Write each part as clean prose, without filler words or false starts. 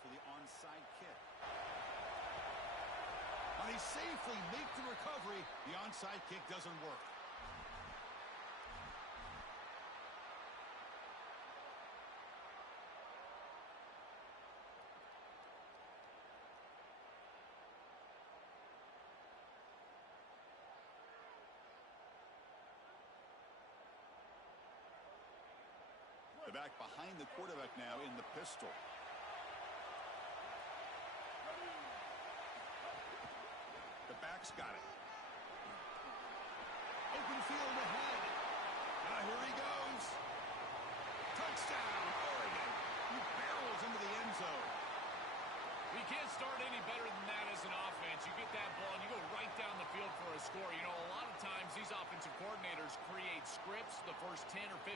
for the onside kick. When he safely makes the recovery, the onside kick doesn't work. The back behind the quarterback now in the pistol. The back's got it. Open field ahead. Here he goes. Touchdown, Oregon. He barrels into the end zone. We can't start any better than that as an offense. You get that ball and you go right down the field for a score. You know, a lot of times these offensive coordinators create scripts, the first 10 or 15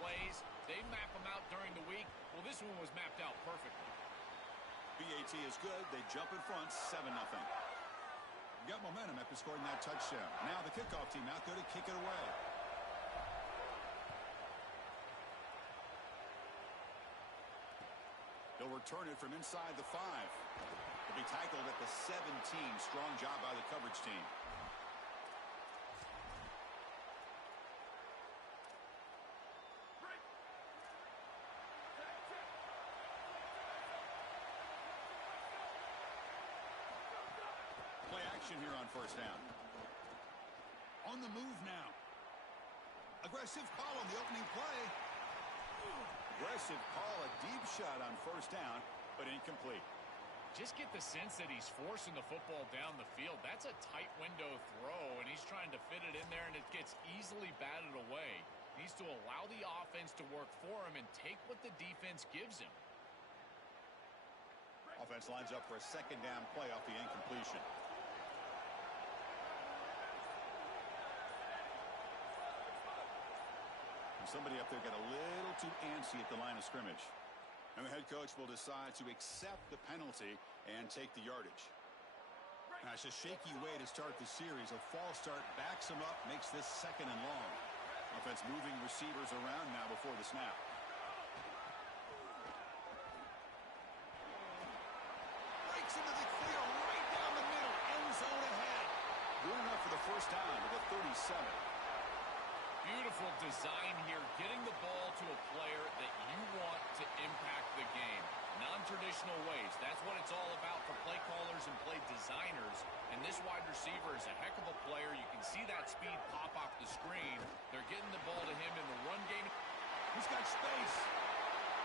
plays. They map them out during the week. Well, this one was mapped out perfectly. BAT is good. They jump in front, 7-0. Got momentum after scoring that touchdown. Now the kickoff team out there to kick it away. They'll return it from inside the 5. He'll be tackled at the 17. Strong job by the coverage team. Play action here on first down. On the move now. Aggressive call on the opening play. Aggressive call, a deep shot on first down, but incomplete. Just get the sense that he's forcing the football down the field. That's a tight window throw, and he's trying to fit it in there, and it gets easily batted away. He needs to allow the offense to work for him and take what the defense gives him. Offense lines up for a second down play off the incompletion. Somebody up there got a little too antsy at the line of scrimmage. And the head coach will decide to accept the penalty and take the yardage. Now, it's a shaky way to start the series. A false start backs him up, makes this 2nd and long. Offense moving receivers around now before the snap. Breaks into the clear right down the middle. End zone ahead. Good enough for the first down to the 37. Beautiful design here, getting the ball to a player that you want to impact the game. Non-traditional ways. That's what it's all about for play callers and play designers. And this wide receiver is a heck of a player. You can see that speed pop off the screen. They're getting the ball to him in the run game. He's got space.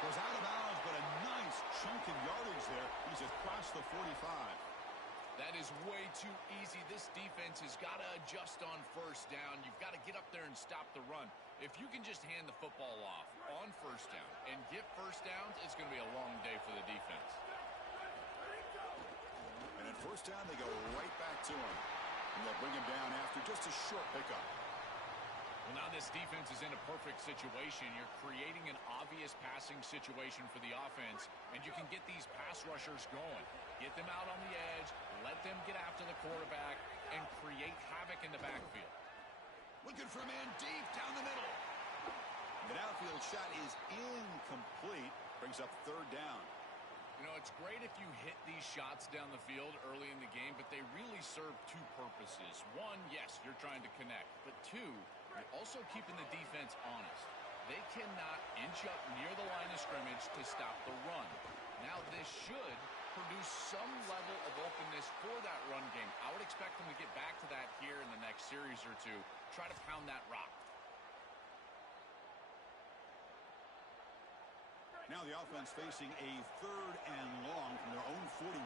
Goes out of bounds, but a nice chunk of yardage there. He's across the 45. That is way too easy. This defense has got to adjust on first down. You've got to get up there and stop the run. If you can just hand the football off on first down and get first downs, it's going to be a long day for the defense. And at first down, they go right back to him. And they'll bring him down after just a short pickup. Well, now this defense is in a perfect situation. You're creating an obvious passing situation for the offense, and you can get these pass rushers going. Get them out on the edge, let them get after the quarterback, and create havoc in the backfield. Looking for a man deep down the middle. The downfield shot is incomplete. Brings up 3rd down. You know, it's great if you hit these shots down the field early in the game, but they really serve 2 purposes. 1, yes, you're trying to connect. But 2, you're also keeping the defense honest. They cannot inch up near the line of scrimmage to stop the run. Now, this should produce some level of openness for that run game. I would expect them to get back to that here in the next series or 2. Try to pound that rock. Now the offense facing a 3rd and long from their own 41.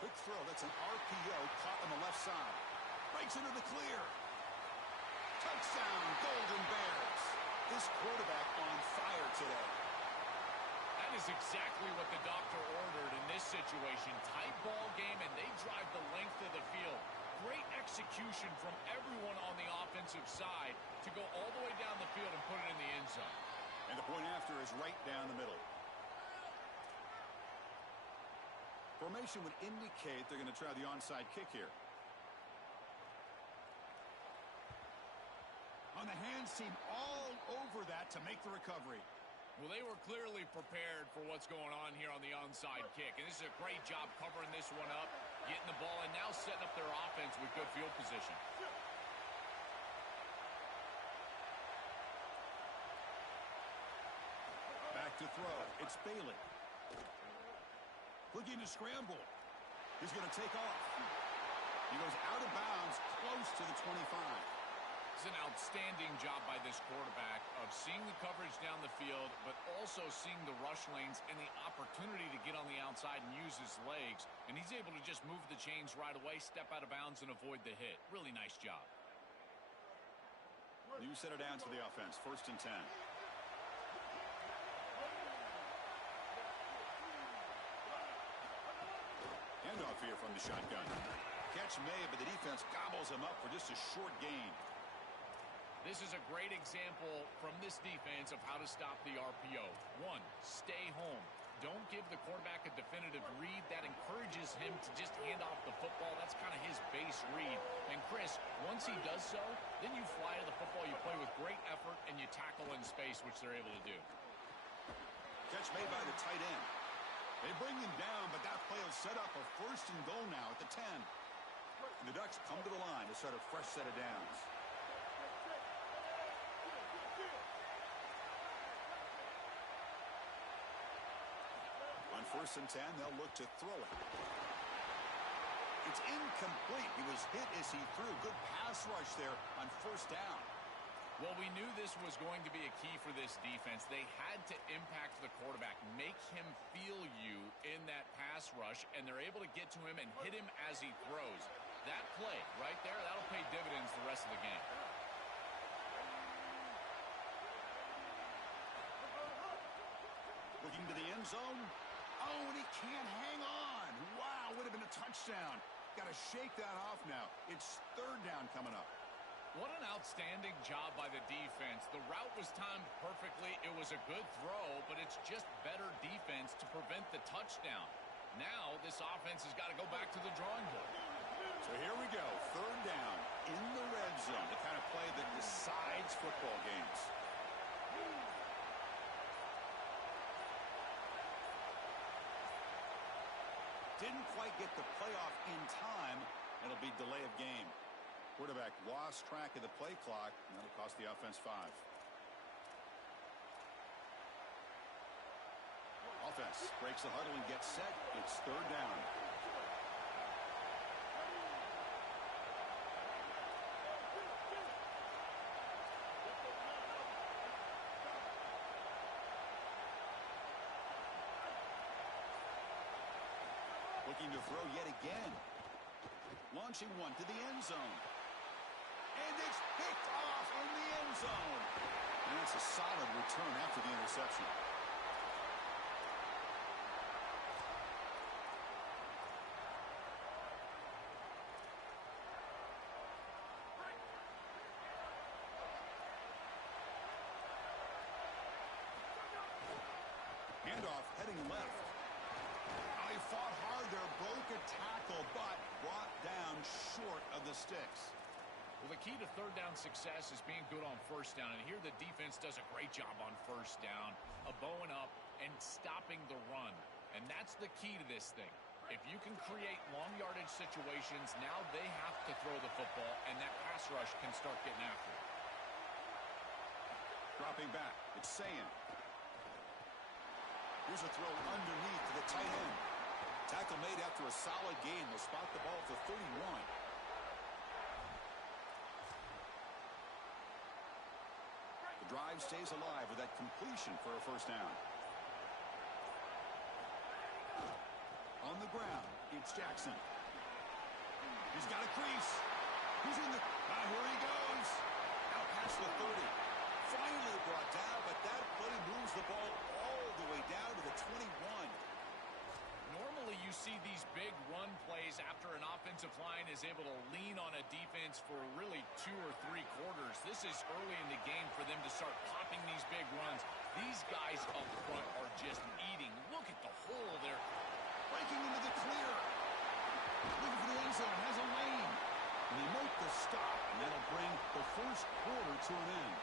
Quick throw. That's an RPO caught on the left side. Breaks into the clear. Touchdown, Golden Bears. This quarterback on fire today. That is exactly what the doctor ordered in this situation. Tight ball game, and they drive the length of the field. Great execution from everyone on the offensive side to go all the way down the field and put it in the end zone. And the point after is right down the middle. Formation would indicate they're going to try the onside kick here. On And the hands seem all over that to make the recovery. Well, they were clearly prepared for what's going on here on the onside kick. And this is a great job covering this one up, getting the ball, and now setting up their offense with good field position. Back to throw. It's Bailey. Looking to scramble. He's going to take off. He goes out of bounds, close to the 25. It's an outstanding job by this quarterback of seeing the coverage down the field, but also seeing the rush lanes and the opportunity to get on the outside and use his legs. And he's able to just move the chains right away, step out of bounds, and avoid the hit. Really nice job. You set it down to the offense. 1st and 10. Handoff here from the shotgun. Catch made, but the defense gobbles him up for just a short gain. This is a great example from this defense of how to stop the RPO. 1, stay home. Don't give the quarterback a definitive read. That encourages him to just hand off the football. That's kind of his base read. And Chris, once he does so, then you fly to the football. You play with great effort, and you tackle in space, which they're able to do. Catch made by the tight end. They bring him down, but that play will set up a 1st and goal now at the 10. And the Ducks come to the line to start a fresh set of downs. On 1st and 10, they'll look to throw it. It's incomplete. He was hit as he threw. Good pass rush there on 1st down. Well, we knew this was going to be a key for this defense. They had to impact the quarterback, make him feel you in that pass rush, and they're able to get to him and hit him as he throws. That play right there, that'll pay dividends the rest of the game. Looking to the end zone. Oh, and he can't hang on. Wow, would have been a touchdown. Got to shake that off now. It's 3rd down coming up. What an outstanding job by the defense. The route was timed perfectly. It was a good throw, but it's just better defense to prevent the touchdown. Now, this offense has got to go back to the drawing board. So here we go. 3rd down in the red zone. The kind of play that decides football games. Didn't quite get the playoff in time. It'll be delay of game. Quarterback lost track of the play clock, and that'll cost the offense 5. Offense breaks the huddle and gets set. It's 3rd down. Looking to throw yet again. Launching one to the end zone. And it's picked off in the end zone. And that's a solid return after the interception. Handoff heading left. He fought hard there, broke a tackle, but brought down short of the sticks. Well, the key to 3rd down success is being good on 1st down. And here the defense does a great job on 1st down, of bowing up and stopping the run. And that's the key to this thing. If you can create long yardage situations, now they have to throw the football, and that pass rush can start getting after it. Dropping back, it's Sayan. Here's a throw underneath to the tight end. Tackle made after a solid gain. They'll spot the ball at the 31. The drive stays alive with that completion for a 1st down. On the ground, it's Jackson. He's got a crease. He's in the... here he goes. Now past the 30. Finally brought down, but that play moves the ball all the way down to the 21. Normally you see these big run plays after an offensive line is able to lean on a defense for really 2 or 3 quarters. This is early in the game for them to start popping these big runs. These guys up front are just eating. Look at the hole there. Breaking into the clear. Looking for the end zone. Has a lane. And they make the stop, and that'll bring the first quarter to an end.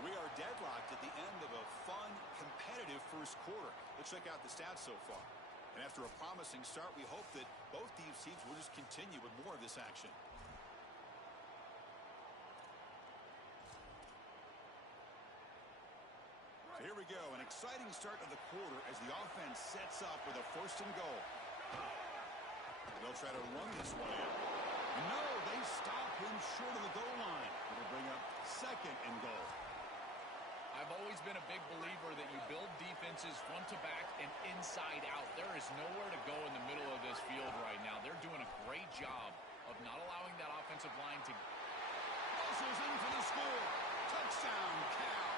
We are deadlocked at the end of a fun, competitive first quarter. Let's check out the stats so far. And after a promising start, we hope that both these teams will just continue with more of this action. So here we go, an exciting start of the quarter as the offense sets up with a first and goal. They'll try to run this one in. No, they stop him short of the goal line. It'll bring up second and goal. I've always been a big believer that you build defenses front to back and inside out. There is nowhere to go in the middle of this field right now. They're doing a great job of not allowing that offensive line to... Muscles in for the score. Touchdown, Cal.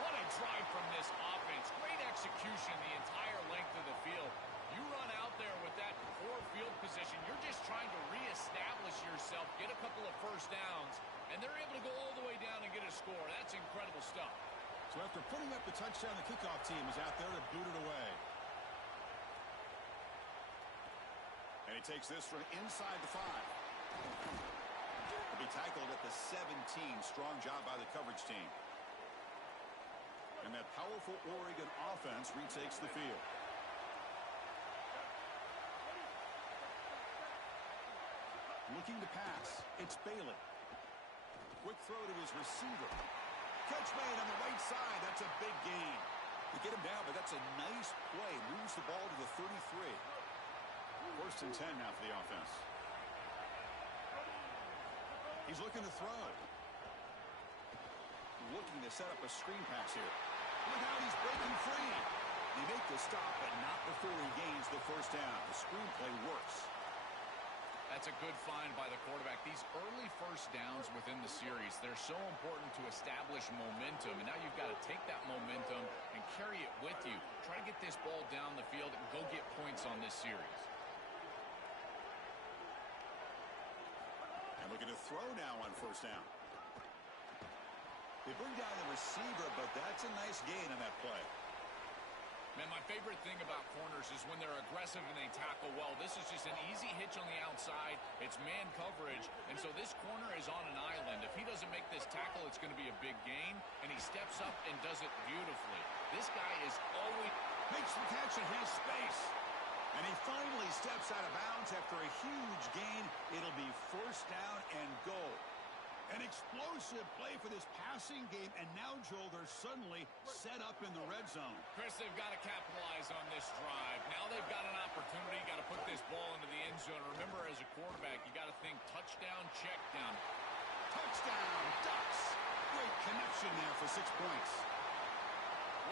What a drive from this offense. Great execution the entire length of the field. You run out there with that poor field position. You're just trying to reestablish yourself, get a couple of first downs, and they're able to go all the way down and get a score. That's incredible stuff. So after putting up the touchdown, the kickoff team is out there to boot it away. And he takes this from inside the 5. He'll be tackled at the 17. Strong job by the coverage team. And that powerful Oregon offense retakes the field. Looking to pass. It's Bailey. Quick throw to his receiver. Catch made on the right side. That's a big gain. They get him down, but that's a nice play. Moves the ball to the 33. First and 10 now for the offense. He's looking to throw. Looking to set up a screen pass here. Look out, he's breaking free. They make the stop, but not before he gains the first down. The screen play works. That's a good find by the quarterback. These early first downs within the series, they're so important to establish momentum. And now you've got to take that momentum and carry it with you. Try to get this ball down the field and go get points on this series. And looking to throw now on first down. They bring down the receiver, but that's a nice gain on that play. Man, my favorite thing about corners is when they're aggressive and they tackle well. This is just an easy hitch on the outside. It's man coverage, and so this corner is on an island. If he doesn't make this tackle, it's going to be a big gain, and he steps up and does it beautifully. This guy is always... Makes the catch and has space. And he finally steps out of bounds after a huge gain. It'll be first down and goal. An explosive play for this passing game, and now, Joel, they're suddenly set up in the red zone. Chris, they've got to capitalize on this drive. Now they've got an opportunity. Got to put this ball into the end zone. Remember, as a quarterback, you got to think touchdown, check down. Touchdown, Ducks. Great connection there for 6 points.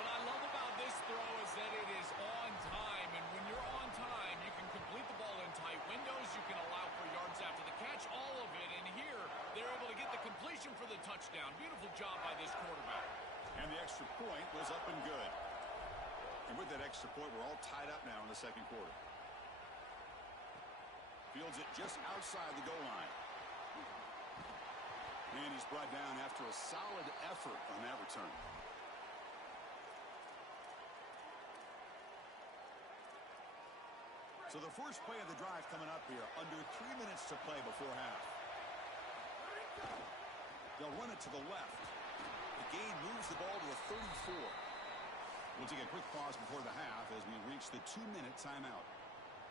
What I love about this throw is that it is on time, and when you're on time, you can complete the ball in tight windows. You can allow for yards after the catch, all of it. And here, they're able to get the completion for the touchdown. Beautiful job by this quarterback. And the extra point was up and good. And with that extra point, we're all tied up now in the second quarter. Fields it just outside the goal line. And he's brought down after a solid effort on that return. So the first play of the drive coming up here. Under 3 minutes to play before half. They'll run it to the left. The gain moves the ball to the 34. We'll take a quick pause before the half as we reach the 2-minute timeout.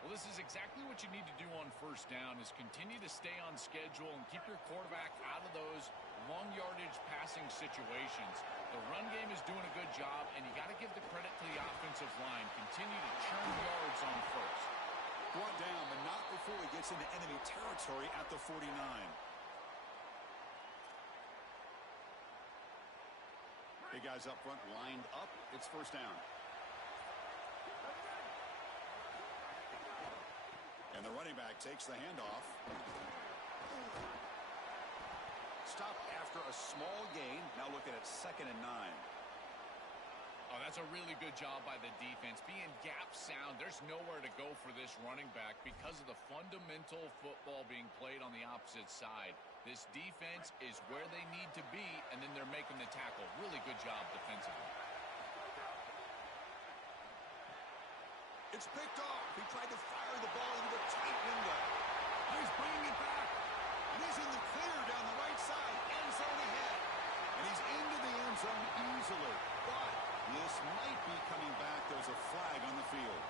Well, this is exactly what you need to do on first down, is continue to stay on schedule and keep your quarterback out of those long yardage passing situations. The run game is doing a good job, and you got to give the credit to the offensive line. Continue to churn yards on first. Brought down, but not before he gets into enemy territory at the 49. Big guys up front lined up. It's first down. And the running back takes the handoff. Stopped after a small gain. Now looking at 2nd and 9. Oh, that's a really good job by the defense. Being gap sound, there's nowhere to go for this running back because of the fundamental football being played on the opposite side. This defense is where they need to be, and then they're making the tackle. Really good job defensively. It's picked off. He tried to fire the ball into a tight window. He's bringing it back. And he's in the clear down the right side. End zone ahead. And he's into the end zone easily. But this might be coming back. There's a flag on the field.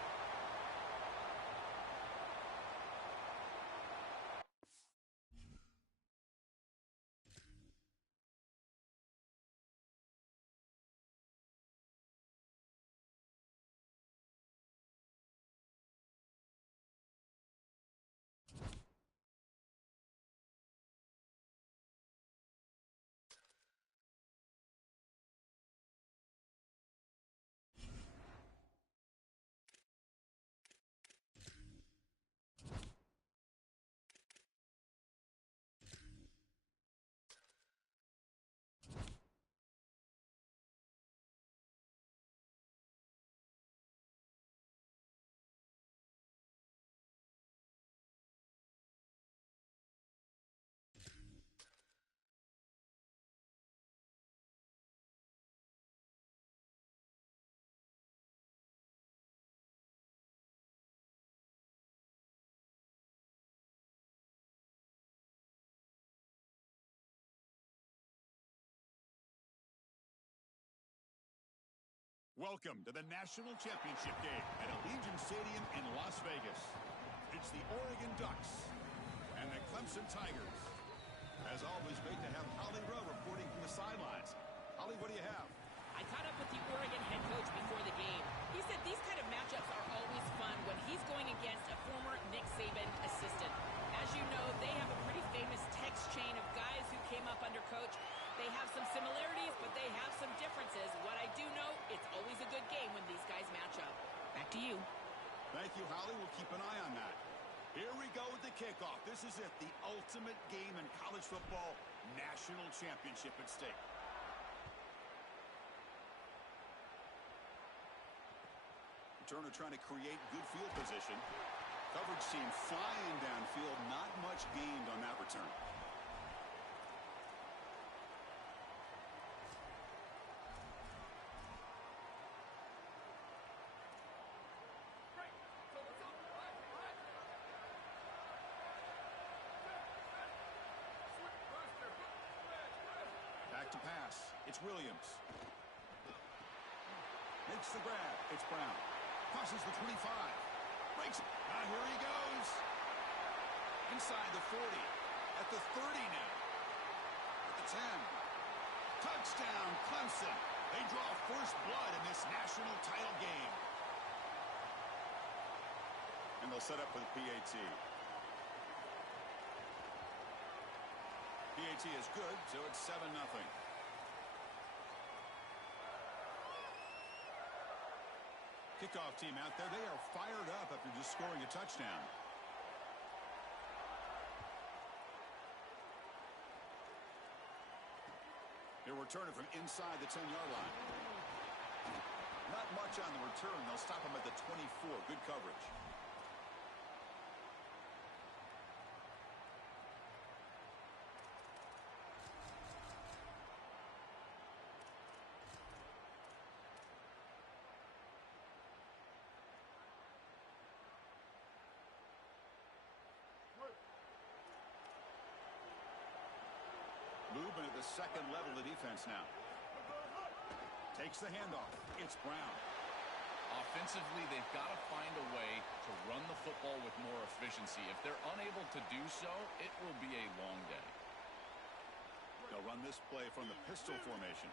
Welcome to the National Championship game at Allegiant Stadium in Las Vegas. It's the Oregon Ducks and the Clemson Tigers. As always, great to have Holly Rowe reporting from the sidelines. Holly, what do you have? I caught up with the Oregon head coach before the game. He said these kind of matchups are always fun when he's going against a former Ncaa27 assistant. As you know, they have a pretty famous text chain of guys who came up under coach. They have some similarities, but they have some differences. What I do know, it's always a good game when these guys match up. Back to you. Thank you, Holly. We'll keep an eye on that. Here we go with the kickoff. This is it, the ultimate game in college football, national championship at stake. Turner trying to create good field position. Coverage team flying downfield. Not much gained on that return. Back to pass. It's Williams. Makes the grab. It's Brown. Crosses the 25. Breaks it. Now here he goes. Inside the 40. At the 30 now. At the 10. Touchdown, Clemson. They draw first blood in this national title game. And they'll set up for the PAT. PAT is good, so it's 7-0. Kickoff team out there. They are fired up after just scoring a touchdown. They'll return it from inside the 10-yard line. Not much on the return. They'll stop him at the 24. Good coverage. Movement at the second level of defense now. Takes the handoff. It's Brown. Offensively, they've got to find a way to run the football with more efficiency. If they're unable to do so, it will be a long day. They'll run this play from the pistol formation.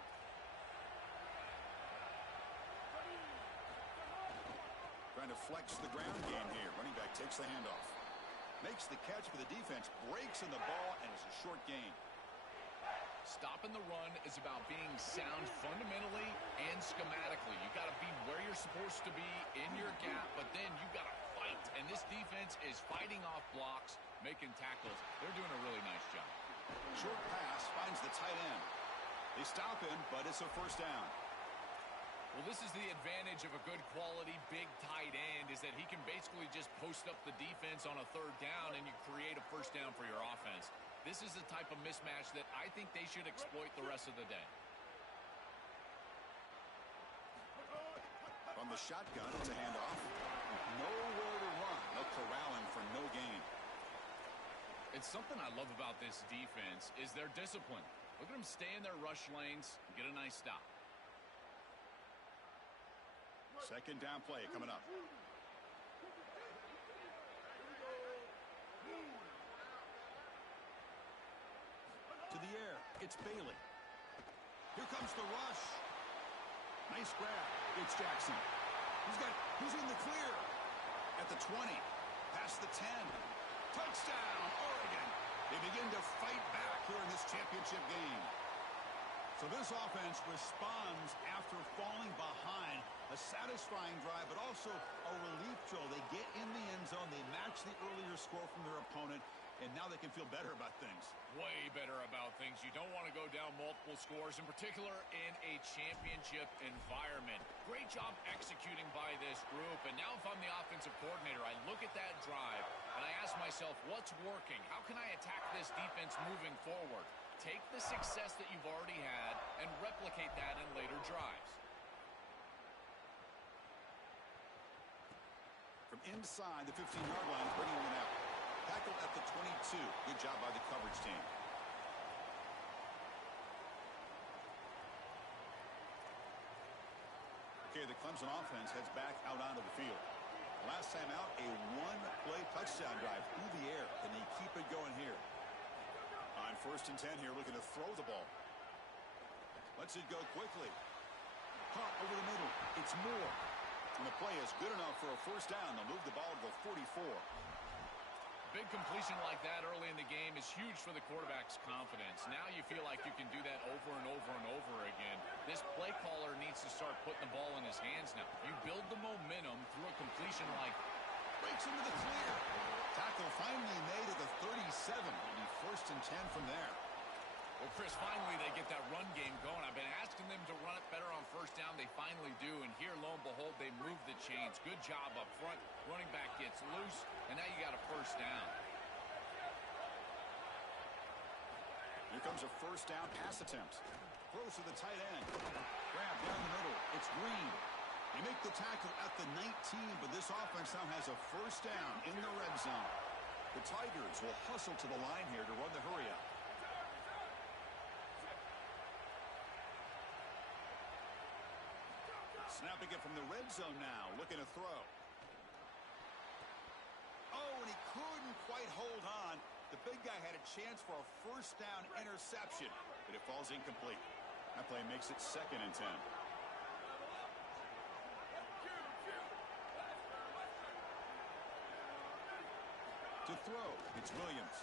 Trying to flex the ground game here. Running back takes the handoff. Makes the catch for the defense. Breaks in the ball, and it's a short gain. Stopping the run is about being sound fundamentally and schematically. You got to be where you're supposed to be in your gap, but then you got to fight. And this defense is fighting off blocks, making tackles. They're doing a really nice job. Short pass finds the tight end. They stop him, but it's a first down. Well, this is the advantage of a good quality big tight end, is that he can basically just post up the defense on a third down and you create a first down for your offense. This is the type of mismatch that I think they should exploit the rest of the day. From the shotgun, it's a handoff. nowhere to run. They'll corral him for no gain. It's something I love about this defense is their discipline. Look at them stay in their rush lanes and get a nice stop. Second down play coming up. To the air. It's Bailey. Here comes the rush. Nice grab. It's Jackson. He's in the clear. At the 20. Past the 10. Touchdown, Oregon. They begin to fight back here in this championship game. So this offense responds after falling behind. A satisfying drive, but also a relief throw. They get in the end zone. They match the earlier score from their opponent, and now they can feel better about things. Way better about things. You don't want to go down multiple scores, in particular in a championship environment. Great job executing by this group, and now if I'm the offensive coordinator, I look at that drive, and I ask myself, what's working? How can I attack this defense moving forward? Take the success that you've already had and replicate that in later drives. From inside the 15-yard line, bringing it out. Tackle at the 22. Good job by the coverage team. Okay, the Clemson offense heads back out onto the field. Last time out, a one-play touchdown drive through the air. Can they keep it going here? On 1st and 10 here, looking to throw the ball. Lets it go quickly. Caught over the middle. It's Moore. And the play is good enough for a first down. They'll move the ball to the 44. Big completion like that early in the game is huge for the quarterback's confidence. Now you feel like you can do that over and over and over again. This play caller needs to start putting the ball in his hands now. You build the momentum through a completion like breaks into the clear. Tackle finally made at the 37. It'll be 1st and 10 from there. Well, Chris, finally they get that run game going. I've been asking them to run it better on first down. They finally do, and here, lo and behold, they move the chains. Good job up front. Running back gets loose, and now you got a first down. Here comes a first down pass attempt. Throws to the tight end. Grab down the middle. It's Green. They make the tackle at the 19, but this offense now has a first down in the red zone. The Tigers will hustle to the line here to run the hurry up. Snapping it from the red zone now, looking to throw. Oh, and he couldn't quite hold on. The big guy had a chance for a first down interception, but it falls incomplete. That play makes it 2nd and 10. To throw, it's Williams.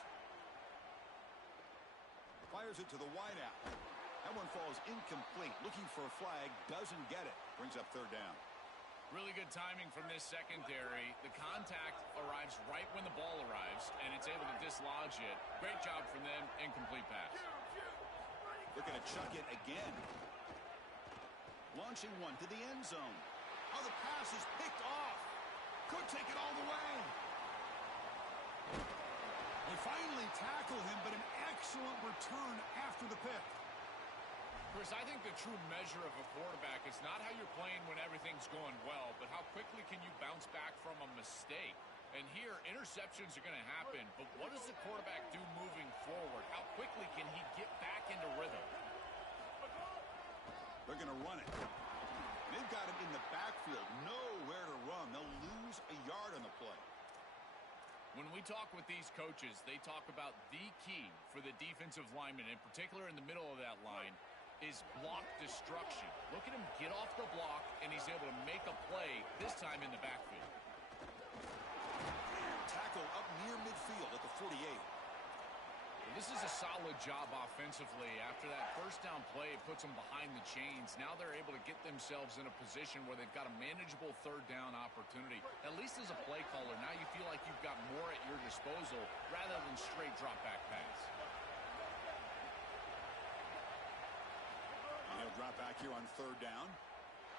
Fires it to the wideout. That one falls incomplete. Looking for a flag, doesn't get it. Brings up 3rd down. Really good timing from this secondary. The contact arrives right when the ball arrives, and it's able to dislodge it. Great job from them. Incomplete pass. Looking to chuck it again. Launching one to the end zone. Oh, the pass is picked off. Could take it all the way. They finally tackle him, but an excellent return after the pick. Chris, I think the true measure of a quarterback is not how you're playing when everything's going well, but how quickly can you bounce back from a mistake. And here, interceptions are going to happen, but what does the quarterback do moving forward? How quickly can he get back into rhythm? They're going to run it. They've got him in the backfield, nowhere to run. They'll lose a yard on the play. When we talk with these coaches, they talk about the key for the defensive lineman, in particular in the middle of that line, is block destruction. Look at him get off the block, and he's able to make a play, this time in the backfield. Tackle up near midfield at the 48. This is a solid job offensively. After that first down play, it puts them behind the chains. Now they're able to get themselves in a position where they've got a manageable 3rd down opportunity. At least as a play caller, now you feel like you've got more at your disposal rather than straight drop back pass. And he'll drop back here on 3rd down.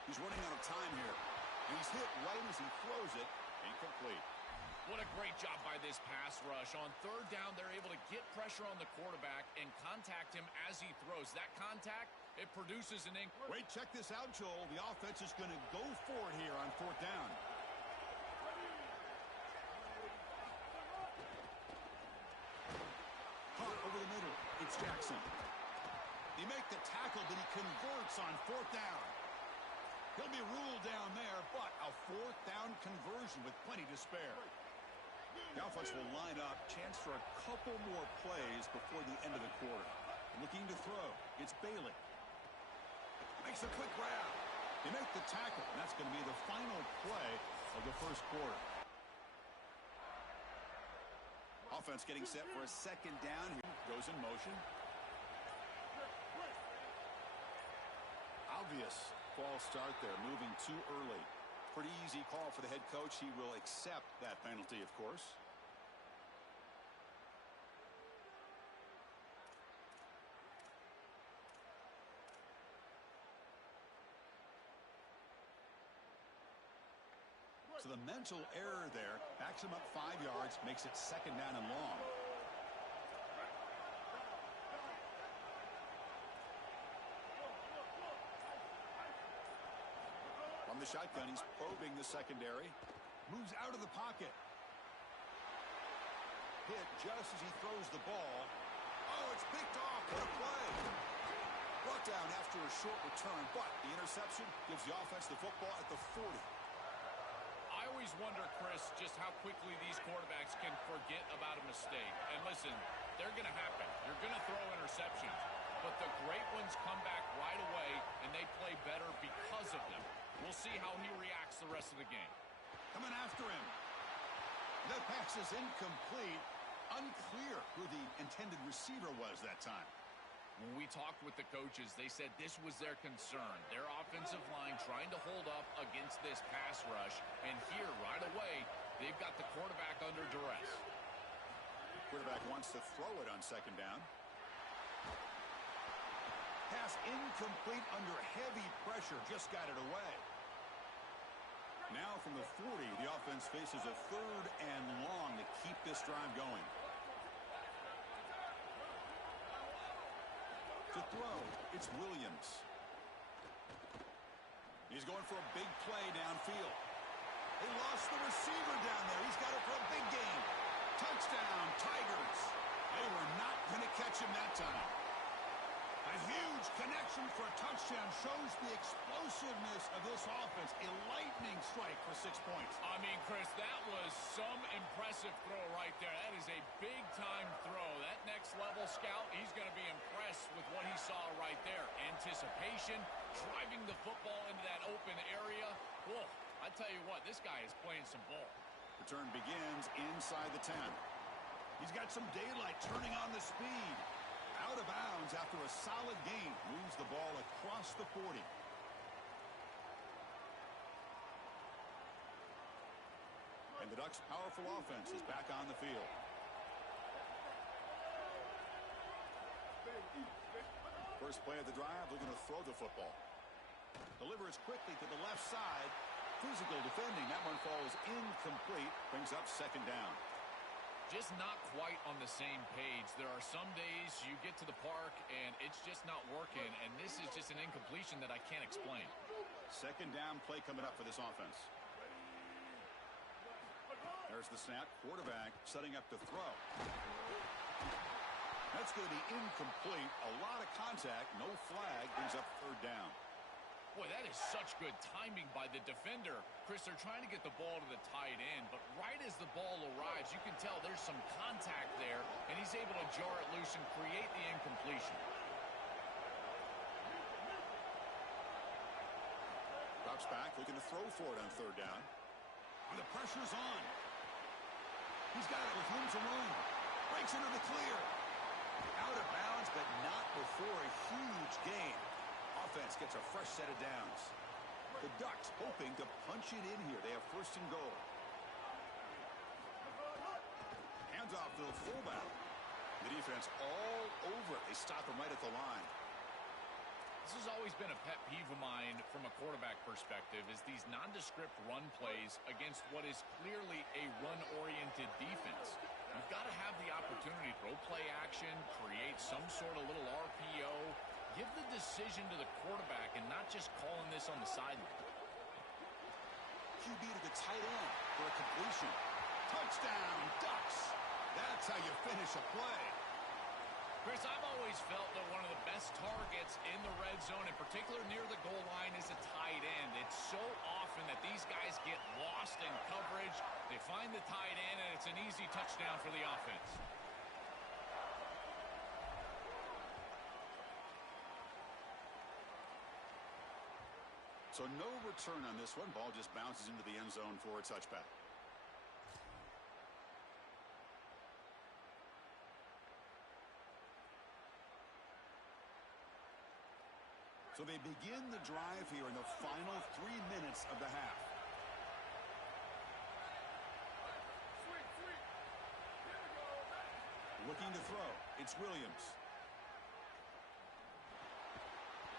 He's running out of time here. And he's hit right as he throws it. Incomplete. What a great job by this pass rush. On 3rd down, they're able to get pressure on the quarterback and contact him as he throws. That contact, it produces an incomplete. Wait, check this out, Joel. The offense is going to go for it here on 4th down. It's Jackson. He make the tackle, but he converts on 4th down. He'll be ruled down there, but a 4th down conversion with plenty to spare. The offense will line up. Chance for a couple more plays before the end of the quarter. Looking to throw. It's Bailey. Makes a quick grab. They make the tackle, and that's going to be the final play of the first quarter. Offense getting set for a 2nd down here. Goes in motion. Obvious false start there, moving too early. Pretty easy call for the head coach. He will accept that penalty, of course. So the mental error there backs him up 5 yards, makes it 2nd down and long. From the shotgun, he's probing the secondary. Moves out of the pocket. Hit just as he throws the ball. Oh, it's picked off. What a play. Brought down after a short return, but the interception gives the offense the football at the 40. I always wonder, Chris, just how quickly these quarterbacks can forget about a mistake. And listen, they're going to happen. You're going to throw interceptions. But the great ones come back right away, and they play better because of them. We'll see how he reacts the rest of the game. Coming after him. That pass is incomplete. Unclear who the intended receiver was that time. When we talked with the coaches, they said this was their concern. Their offensive line trying to hold up against this pass rush. And here, right away, they've got the quarterback under duress. The quarterback wants to throw it on 2nd down. Pass incomplete under heavy pressure. Just got it away. Now from the 40, the offense faces a 3rd and long to keep this drive going. To throw, it's Williams. He's going for a big play downfield. They lost the receiver down there. He's got it for a big game. Touchdown, Tigers. They were not going to catch him that time. A huge connection for a touchdown shows the explosiveness of this offense. A lightning strike for 6 points. I mean, Chris, that was some impressive throw right there. That is a big-time throw. That next-level scout, he's going to be impressed with what he saw right there. Anticipation, driving the football into that open area. Whoa, I tell you what, this guy is playing some ball. Return begins inside the 10. He's got some daylight, turning on the speed. Out of bounds after a solid gain. Moves the ball across the 40. And the Ducks' powerful offense is back on the field. First play of the drive, they're going to throw the football. Delivers quickly to the left side. Physical defending. That one falls incomplete. Brings up 2nd down. Just not quite on the same page. There are some days you get to the park and it's just not working, and this is just an incompletion that I can't explain. 2nd down play coming up for this offense. There's the snap. Quarterback setting up to throw. That's going to be incomplete. A lot of contact. No flag. Brings up 3rd down. Boy, that is such good timing by the defender. Chris, they're trying to get the ball to the tight end, but right as the ball arrives, you can tell there's some contact there, and he's able to jar it loose and create the incompletion. Drops back, looking to throw for it on 3rd down. And the pressure's on. He's got it with room to run. Breaks into the clear. Out of bounds, but not before a huge gain. Offense gets a fresh set of downs. The Ducks hoping to punch it in here. They have 1st and goal. Hands off to the fullback. The defense all over it. They stop him right at the line. This has always been a pet peeve of mine from a quarterback perspective, is these nondescript run plays against what is clearly a run-oriented defense. You've got to have the opportunity to throw play action, create some sort of little RPO, give the decision to the quarterback and not just calling this on the sideline. QB to the tight end for a completion. Touchdown, Ducks. That's how you finish a play. Chris, I've always felt that one of the best targets in the red zone, in particular near the goal line, is a tight end. It's so often that these guys get lost in coverage. They find the tight end, and it's an easy touchdown for the offense. So no return on this one. Ball just bounces into the end zone for a touchback. So they begin the drive here in the final 3 minutes of the half. Looking to throw. It's Williams.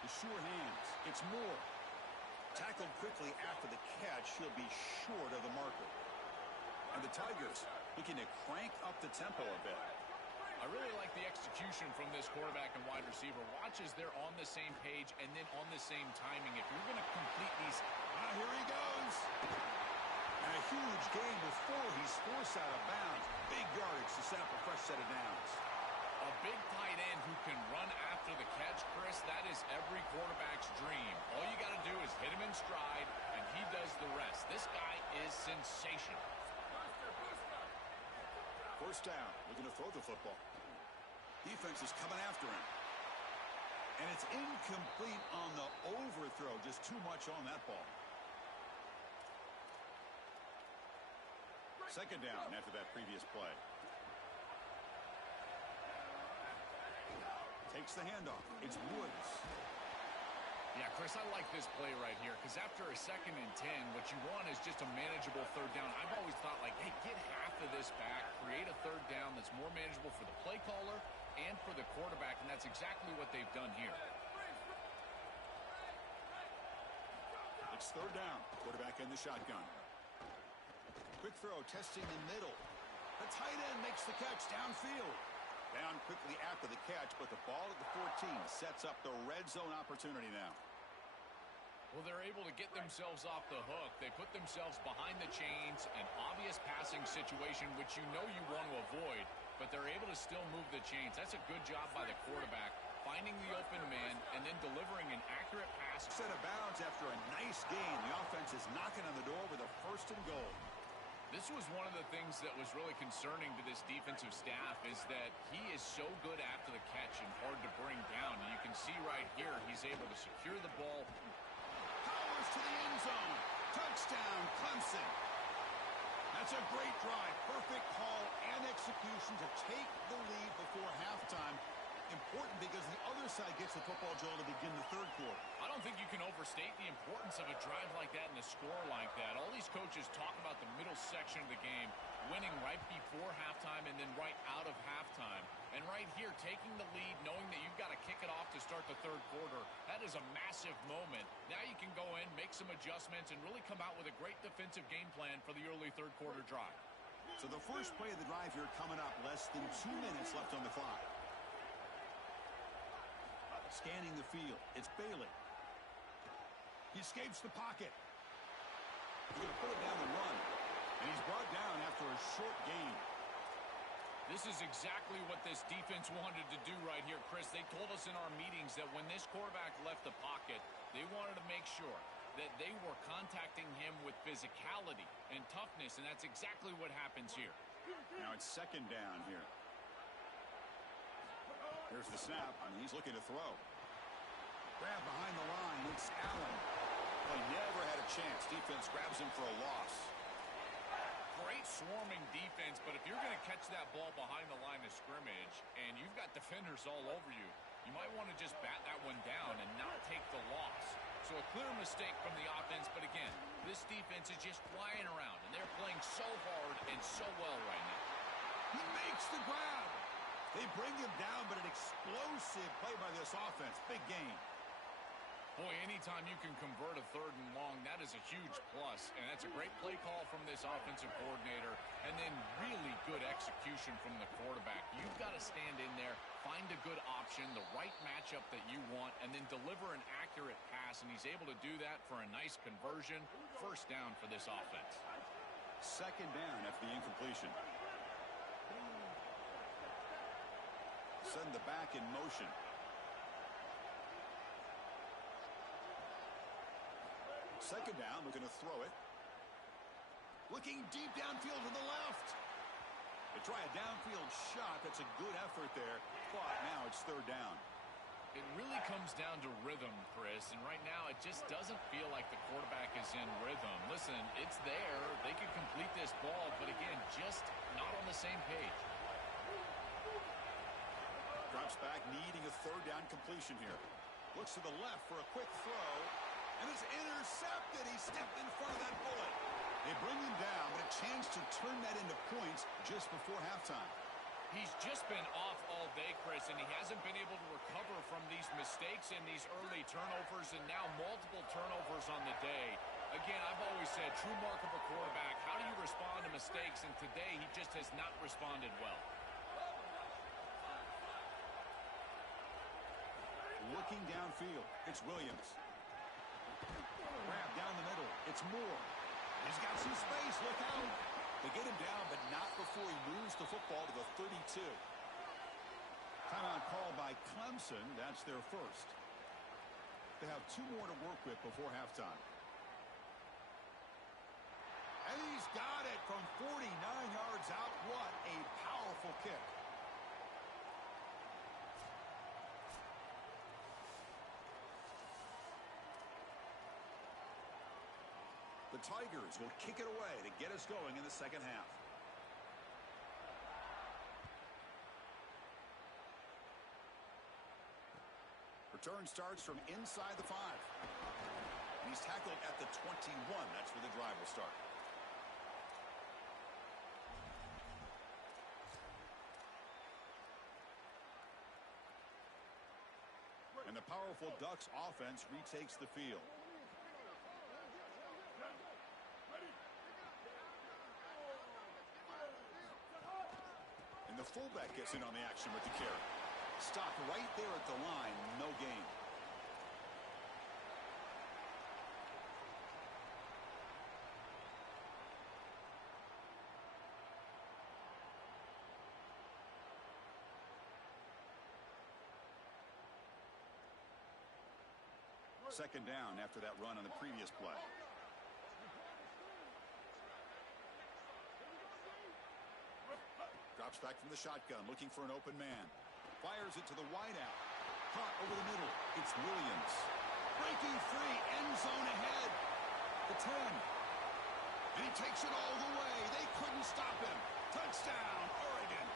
The sure hands. It's Moore. Tackled quickly after the catch. He'll be short of the marker. And the Tigers looking to crank up the tempo a bit. I really like the execution from this quarterback and wide receiver. Watch as they're on the same page and then on the same timing. If you're going to complete these... Here he goes. And a huge gain before he's forced out of bounds. Big yardage to set up a fresh set of downs. A big tight end who can run after the catch, Chris, that is every quarterback's dream. All you got to do is hit him in stride, and he does the rest. This guy is sensational. First down, looking to throw the football. Defense is coming after him. And it's incomplete on the overthrow. Just too much on that ball. Second down after that previous play. Takes the handoff. It's Woods. Yeah, Chris, I like this play right here because after a 2nd and 10, what you want is just a manageable third down. I've always thought, like, hey, get half of this back, create a third down that's more manageable for the play caller and for the quarterback, and that's exactly what they've done here. It's third down. Quarterback in the shotgun. Quick throw, testing the middle. The tight end makes the catch downfield. Down quickly after the catch, but the ball at the 14 sets up the red zone opportunity now. Well, they're able to get themselves off the hook. They put themselves behind the chains, an obvious passing situation, which you know you want to avoid, but they're able to still move the chains. That's a good job by the quarterback, finding the open man and then delivering an accurate pass. Set of bounds after a nice gain. The offense is knocking on the door with a 1st and goal. This was one of the things that was really concerning to this defensive staff is that he is so good after the catch and hard to bring down. And you can see right here he's able to secure the ball. Powers to the end zone. Touchdown, Clemson. That's a great drive. Perfect call and execution to take the lead before halftime. Important because the other side gets the football, Joel, to begin the 3rd quarter. I don't think you can overstate the importance of a drive like that and a score like that. All these coaches talk about the middle section of the game, winning right before halftime and then right out of halftime. And right here, taking the lead, knowing that you've got to kick it off to start the 3rd quarter, that is a massive moment. Now you can go in, make some adjustments, and really come out with a great defensive game plan for the early 3rd quarter drive. So the first play of the drive here coming up, less than 2 minutes left on the clock. Scanning the field. It's Bailey. He escapes the pocket. He's going to put it down the run. And he's brought down after a short gain. This is exactly what this defense wanted to do right here, Chris. They told us in our meetings that when this quarterback left the pocket, they wanted to make sure that they were contacting him with physicality and toughness, and that's exactly what happens here. Now it's 2nd down here. Here's the snap, and he's looking to throw. Grab behind the line. It's Allen. Well, he never had a chance. Defense grabs him for a loss. Great swarming defense, but if you're going to catch that ball behind the line of scrimmage and you've got defenders all over you, you might want to just bat that one down and not take the loss. So a clear mistake from the offense, but again, this defense is just flying around, and they're playing so hard and so well right now. He makes the grab. They bring him down, but an explosive play by this offense. Big game. Boy, anytime you can convert a 3rd and long, that is a huge plus. And that's a great play call from this offensive coordinator. And then really good execution from the quarterback. You've got to stand in there, find a good option, the right matchup that you want, and then deliver an accurate pass. And he's able to do that for a nice conversion. First down for this offense. 2nd down after the incompletion. send the back in motion. Second down, looking to throw it. Looking deep downfield to the left. They try a downfield shot. That's a good effort there, but now it's third down. It really comes down to rhythm, Chris, and right now it just doesn't feel like the quarterback is in rhythm. Listen, it's there. They could complete this ball, but again, just not on the same page. Drops back, needing a third down completion here. Looks to the left for a quick throw, and it's intercepted. He stepped in front of that bullet. They bring him down, but a chance to turn that into points just before halftime. He's just been off all day, Chris, and he hasn't been able to recover from these mistakes and these early turnovers, and now multiple turnovers on the day. Again, I've always said, true mark of a quarterback, how do you respond to mistakes? And today, he just has not responded well. Looking downfield, it's Williams. Grab down the middle, it's Moore. He's got some space, look out. They get him down, but not before he moves the football to the 32. Timeout called by Clemson. That's their first. They have 2 more to work with before halftime. And he's got it from 49 yards out. What a powerful kick. The Tigers will kick it away to get us going in the second half. Return starts from inside the 5. And he's tackled at the 21. That's where the drive will start. And the powerful Ducks offense retakes the field. And the fullback gets in on the action with the carry. Stopped right there at the line, no gain. Second down after that run on the previous play. Drops back from the shotgun, looking for an open man. Fires it to the wideout. Caught over the middle. It's Williams. Breaking free, end zone ahead. The 10. And he takes it all the way. They couldn't stop him. Touchdown, Oregon.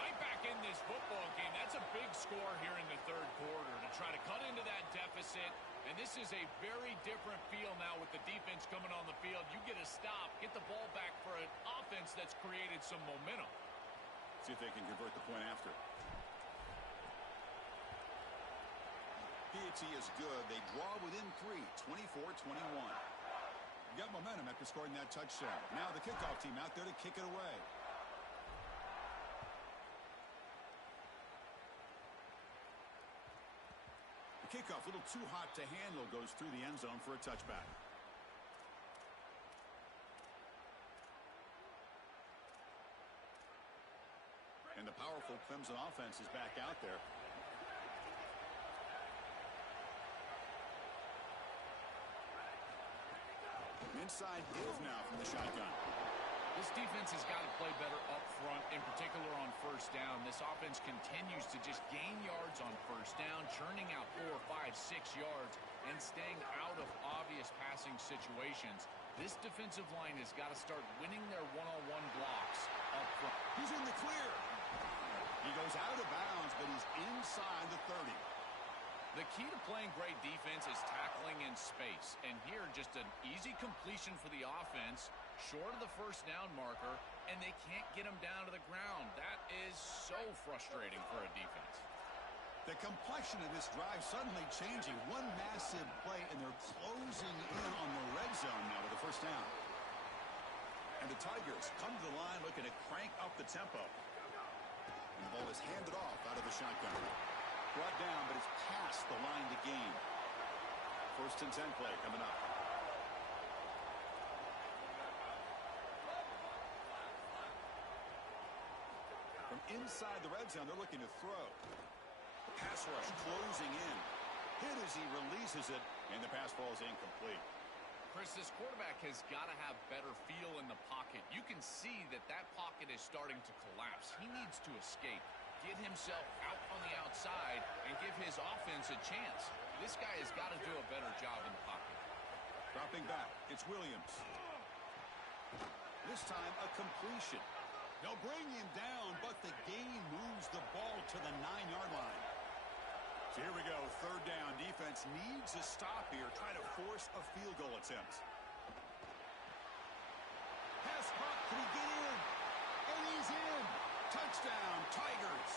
Right back in this football game. That's a big score here in the third quarter to try to cut into that deficit. And this is a very different feel now with the defense coming on the field. You get a stop, get the ball back for an offense that's created some momentum. See if they can convert the point after. Piety is good. They draw within 3, 24-21. Got momentum after scoring that touchdown. Now the kickoff team out there to kick it away. The kickoff, a little too hot to handle, goes through the end zone for a touchback. And the powerful Clemson offense is back out there. Inside give now from the shotgun. This defense has got to play better up front, in particular on first down. This offense continues to just gain yards on first down, churning out 4, 5, 6 yards, and staying out of obvious passing situations. This defensive line has got to start winning their one-on-one blocks up front. He's in the clear. He goes out of bounds, but he's inside the 30. The key to playing great defense is tackling in space. And here, just an easy completion for the offense, short of the first down marker, and they can't get him down to the ground. That is so frustrating for a defense. The complexion of this drive suddenly changing. One massive play, and they're closing in on the red zone now with the first down. And the Tigers come to the line looking to crank up the tempo. And the ball is handed off out of the shotgun. Brought down, but it's past the line to gain. First and 10 play coming up. From inside the red zone. They're looking to throw. Pass rush closing in. Hit as he releases it, and the pass ball is incomplete. Chris, this quarterback has got to have better feel in the pocket. You can see that that pocket is starting to collapse. He needs to escape, get himself out on the outside, and give his offense a chance. This guy has got to do a better job in the pocket. Dropping back, it's Williams. This time a completion. They'll bring him down, but the game moves the ball to the 9-yard line. So here we go, third down. Defense needs a stop here, try to force a field goal attempt. Pass caught, can he get in? And he's in. Touchdown, Tigers.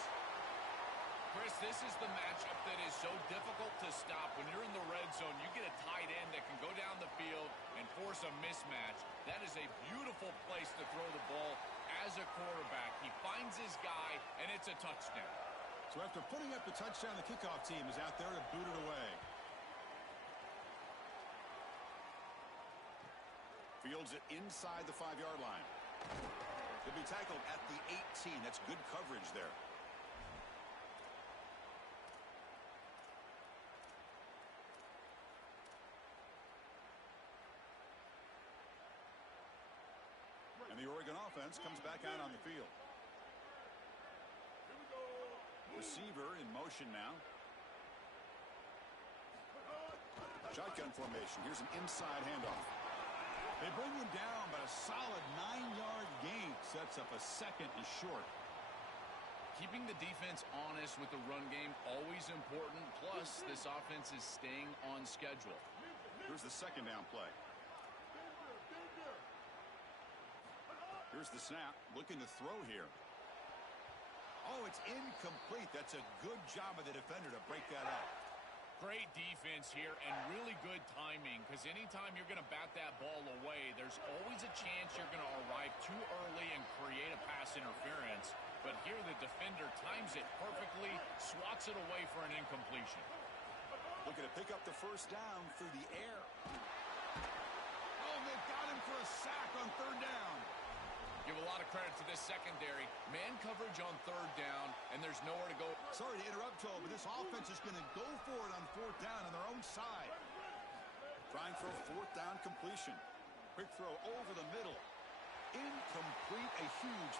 Chris, this is the matchup that is so difficult to stop. When you're in the red zone, you get a tight end that can go down the field and force a mismatch. That is a beautiful place to throw the ball as a quarterback. He finds his guy, and it's a touchdown. So after putting up the touchdown, the kickoff team is out there to boot it away. Fields it inside the 5-yard line. He'll be tackled at the 18. That's good coverage there. And the Oregon offense comes back out on the field. Receiver in motion now. Shotgun formation. Here's an inside handoff. They bring him down, but a solid 9-yard gain sets up a second and short. Keeping the defense honest with the run game, always important. Plus, this offense is staying on schedule. Here's the second down play. Here's the snap. Looking to throw here. Oh, it's incomplete. That's a good job of the defender to break that up. Great defense here and really good timing, because anytime you're going to bat that ball away, there's always a chance you're going to arrive too early and create a pass interference. But here the defender times it perfectly, swats it away for an incompletion. Looking to pick up the first down through the air. Oh, they've got him for a sack on third down. Give a lot of credit to this secondary. Man coverage on third down, and there's nowhere to go. Sorry to interrupt, Joe, but this offense is going to go for it on fourth down on their own side. Trying for a fourth down completion. Quick throw over the middle. Incomplete, a huge